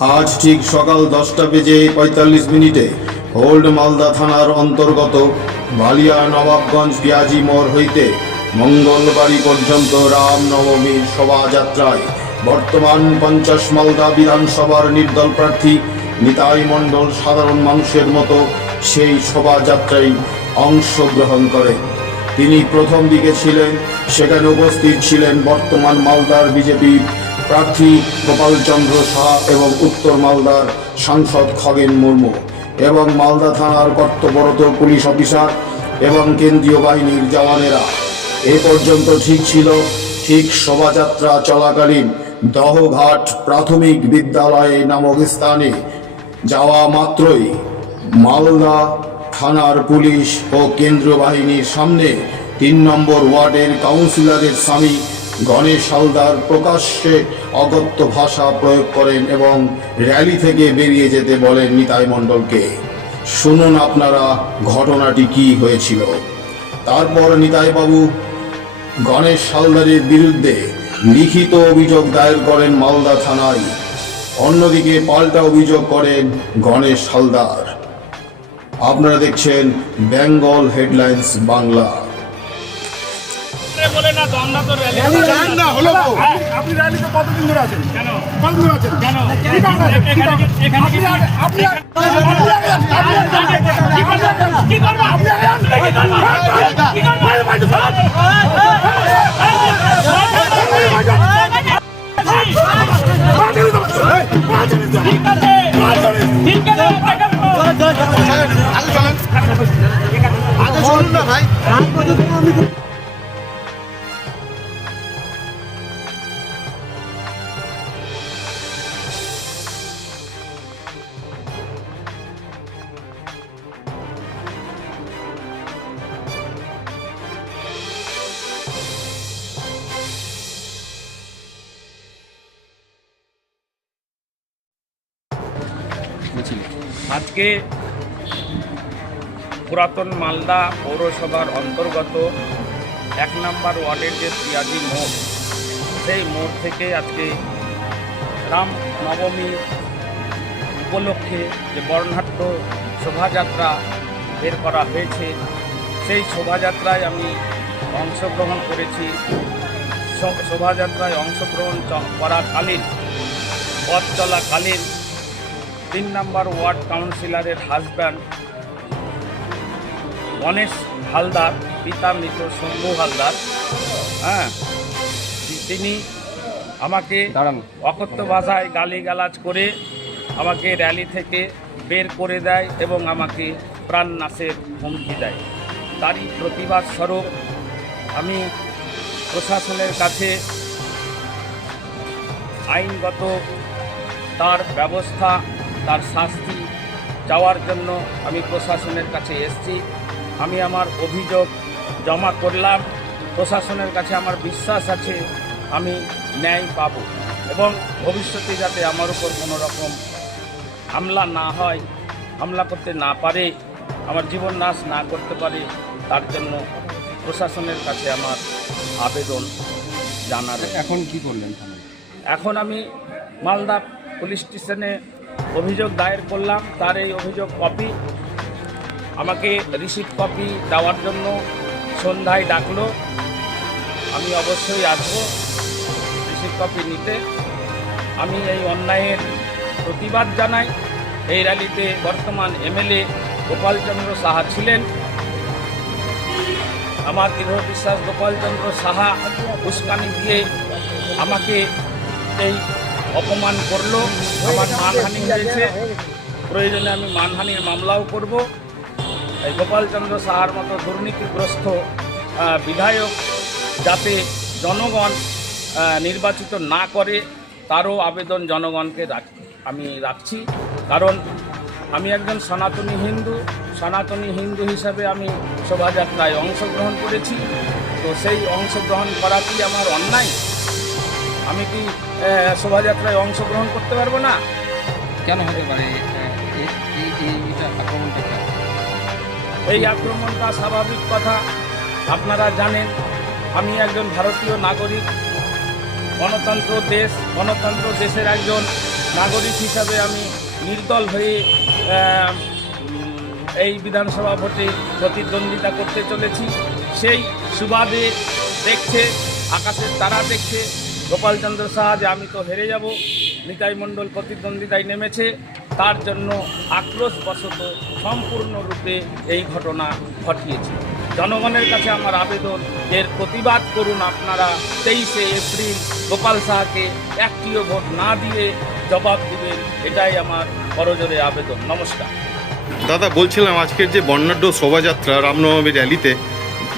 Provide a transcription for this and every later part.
আজ ঠিক সকাল 10:45 ওল্ড মালদা থানার অন্তর্গত বালিয়া নবাবগঞ্জ পিয়াজি মোড় হইতে মঙ্গলবাড়ি পর্যন্ত রামনবমীর শোভাযাত্রায় বর্তমান 50 মালদা বিধানসভার নির্দল প্রার্থী নিতাই মণ্ডল সাধারণ মানুষের মতো সেই শোভাযাত্রায় অংশগ্রহণ করেন। তিনি প্রথম দিকে ছিলেন, সেখানে উপস্থিত ছিলেন বর্তমান মালদার বিজেপি প্রার্থী গোপালচন্দ্র সাহা এবং উত্তর মালদার সাংসদ খগেন মুর্মু এবং মালদা থানার কর্তব্যরত পুলিশ অফিসার এবং কেন্দ্রীয় বাহিনীর জওয়ানেরা। এ পর্যন্ত ঠিক ছিল। ঠিক শোভাযাত্রা চলাকালীন দহঘাট প্রাথমিক বিদ্যালয় নামক স্থানে যাওয়া মাত্রই মালদা থানার পুলিশ ও কেন্দ্রীয় বাহিনীর সামনে 3 নম্বর ওয়ার্ডের কাউন্সিলরের স্বামী গণেশ হালদার প্রকাশ্যে অগত্য ভাষা প্রয়োগ করেন এবং র্যালি থেকে বেরিয়ে যেতে বলেন নিতাই মণ্ডলকে। শুনুন আপনারা ঘটনাটি কি হয়েছিল। তারপর নিতাইবাবু গণেশ হালদারের বিরুদ্ধে লিখিত অভিযোগ দায়ের করেন মালদা থানায়। অন্যদিকে পাল্টা অভিযোগ করেন গণেশ হালদার। আপনারা দেখছেন বেঙ্গল হেডলাইন্স বাংলা। বলে না তো আমরা তো র্যালি না হলো তো আপনি র্যালিতে কতদিন ধরে আছেন? কেন কতদিন আছেন কেন এখানে কি আপনি কি করব কি চলুন না ভাই। আজকে পুরাতন মালদা পৌরসভার অন্তর্গত 1 নম্বর ওয়ার্ডের যে পিয়াজি মোড়, সেই মোড় থেকে আজকে রাম নবমী উপলক্ষে যে বর্ণাঢ্য শোভাযাত্রা বের করা হয়েছে, সেই শোভাযাত্রায় আমি অংশগ্রহণ করেছি। শোভাযাত্রায় অংশগ্রহণ করাকালীন, পথ চলাকালীন 3 নম্বর ওয়ার্ড কাউন্সিলরের হাজব্যান্ড গণেশ হালদার, পিতা মৃত শম্ভু হালদার, তিনি আমাকে অকথ্য ভাষায় গালিগালাজ করে আমাকে র্যালি থেকে বের করে দেয় এবং আমাকে প্রাণনাশের হুমকি দেয়। তারই প্রতিবাদ স্বরূপ আমি প্রশাসনের কাছে আইনগত তার ব্যবস্থা, তার শাস্তি চাওয়ার জন্য আমি প্রশাসনের কাছে এসেছি। আমি আমার অভিযোগ জমা করলাম। প্রশাসনের কাছে আমার বিশ্বাস আছে আমি ন্যায় পাব এবং ভবিষ্যতে যাতে আমার উপর কোনো রকম হামলা না হয়, হামলা করতে না পারে, আমার জীবন নাশ না করতে পারে, তার জন্য প্রশাসনের কাছে আমার আবেদন জানাবে। এখন কি করলেন? এখন আমি মালদা পুলিশ স্টেশনে অভিযোগ দায়ের করলাম। তার এই অভিযোগ কপি আমাকে রিসিপ্ট কপি দেওয়ার জন্য সন্ধ্যায় ডাকলো। আমি অবশ্যই আসবো রিসিপ্ট কপি নিতে। আমি এই অন্যায়ের প্রতিবাদ জানাই। এই র্যালিতে বর্তমান এমএলএ গোপালচন্দ্র সাহা ছিলেন। আমার দৃঢ় বিশ্বাস গোপালচন্দ্র সাহা উস্কানি দিয়ে আমাকে এই অপমান করলো। আমার মানহানি হয়েছে, প্রয়োজনে আমি মানহানির মামলাও করব। এই গোপালচন্দ্র সাহার মতো দুর্নীতিগ্রস্ত বিধায়ক যাতে জনগণ নির্বাচিত না করে, তারও আবেদন জনগণকে আমি রাখছি। কারণ আমি একজন সনাতনী হিন্দু হিসাবে আমি শোভাযাত্রায় অংশগ্রহণ করেছি। তো সেই অংশগ্রহণ করা কি আমার অন্যায়? আমি কি শোভাযাত্রায় অংশগ্রহণ করতে পারবো না? কেন হতে পারে আক্রমণটা? এই আক্রমণটা স্বাভাবিক কথা। আপনারা জানেন আমি একজন ভারতীয় নাগরিক। গণতন্ত্র দেশের একজন নাগরিক হিসাবে আমি নির্দল হয়ে এই বিধানসভা ভোটে প্রতিদ্বন্দ্বিতা করতে চলেছি। সেই সুবাদে দেখছে, আকাশের তারা দেখছে গোপালচন্দ্র সাহা যে আমি তো হেরে যাব, নিতাই মণ্ডল প্রতিদ্বন্দ্বিতায় নেমেছে, তার জন্য আক্রোশবশত সম্পূর্ণরূপে এই ঘটনা ঘটিয়েছে। জনগণের কাছে আমার আবেদন, এর প্রতিবাদ করুন আপনারা। 23শে এপ্রিল গোপাল সাহাকে একটিও ভোট না দিয়ে জবাব দিবেন, এটাই আমার করজোরে আবেদন। নমস্কার। দাদা, বলছিলাম আজকের যে বর্ণাঢ্য শোভাযাত্রা রামনবমী র্যালিতে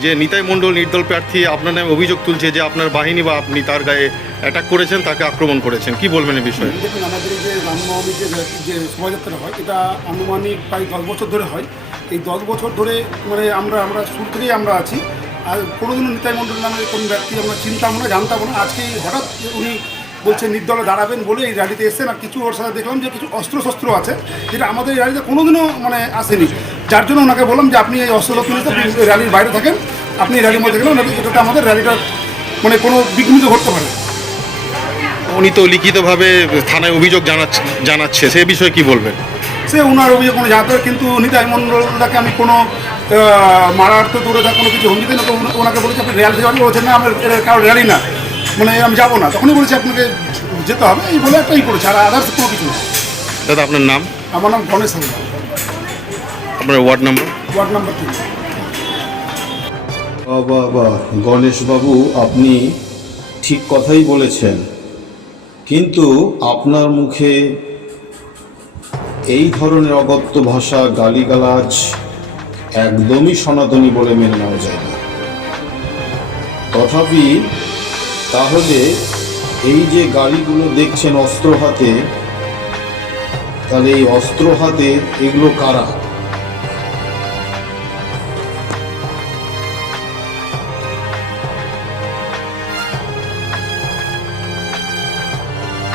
যে নিতাই মণ্ডল নির্দল প্রার্থী আপনার নামে অভিযোগ তুলছে যে আপনার বাহিনী বা আপনি তার গায়ে অ্যাটাক করেছেন, তাকে আক্রমণ করেছেন, কি বলবেন এই বিষয়ে? দেখুন, আমাদের এই যে রামনবমী যে শোভাযাত্রা হয়, এটা আনুমানিক প্রায় 10 বছর ধরে হয়। এই 10 বছর ধরে মানে আমরা শুরু থেকেই আমরা আছি। আর কোনোদিনও নিতাই মণ্ডল নামে কোন ব্যক্তি আমরা চিনতাম না, জানতাম না। আজকে হঠাৎ উনি বলছেন নির্দলে দাঁড়াবেন বলে এই র্যালিতে এসেছেন। আর কিছু ওর সাথে দেখলাম যে কিছু অস্ত্রশস্ত্র আছে, যেটা আমাদের এই র্যালিতে কোনোদিনও মানে আসেনি। যার জন্য ওনাকে বললাম যে আপনি এই অস্ত্রশস্ত্র নিতে র্যালির বাইরে থাকেন, আপনি র্যালির মধ্যে গেলেন, এটাতে আমাদের র্যালিটা মানে কোনো বিঘ্নিত ঘটতে পারে। উনি তো লিখিতভাবে থানায় অভিযোগ জানাচ্ছে, সে বিষয়ে কি বলবেন? সে ওনার অভিযোগ কোনো জানতে, কিন্তু নিতাই মণ্ডলটাকে আমি কোনো মারার তো দূরে কোনো কিছু হুমকি দিই না। ওনাকে বলেছি আপনি র্যালি যাবেন, বলছেন না আমার কারো র্যালি না, মানে আমি যাবো না। তখনই বলেছি আপনাকে যেতে হবে, এই বলে একটাই করেছে, আর আদার্স কোনো কিছু না। দাদা, আপনার নাম? আমার নাম গণেশ হালদার, আপনার ওয়ার্ড নাম্বার? Ward number 3। বাবা গণেশবাবু, আপনি ঠিক কথাই বলেছেন, কিন্তু আপনার মুখে এই ধরনের অগত্য ভাষা, গালিগালাজ একদমই সনাতনী বলে মেনে নেওয়া যায় না। তথাপি তাহলে এই যে গাড়িগুলো দেখছেন অস্ত্র হাতে, তাহলে এই অস্ত্র হাতে এগুলো কারা?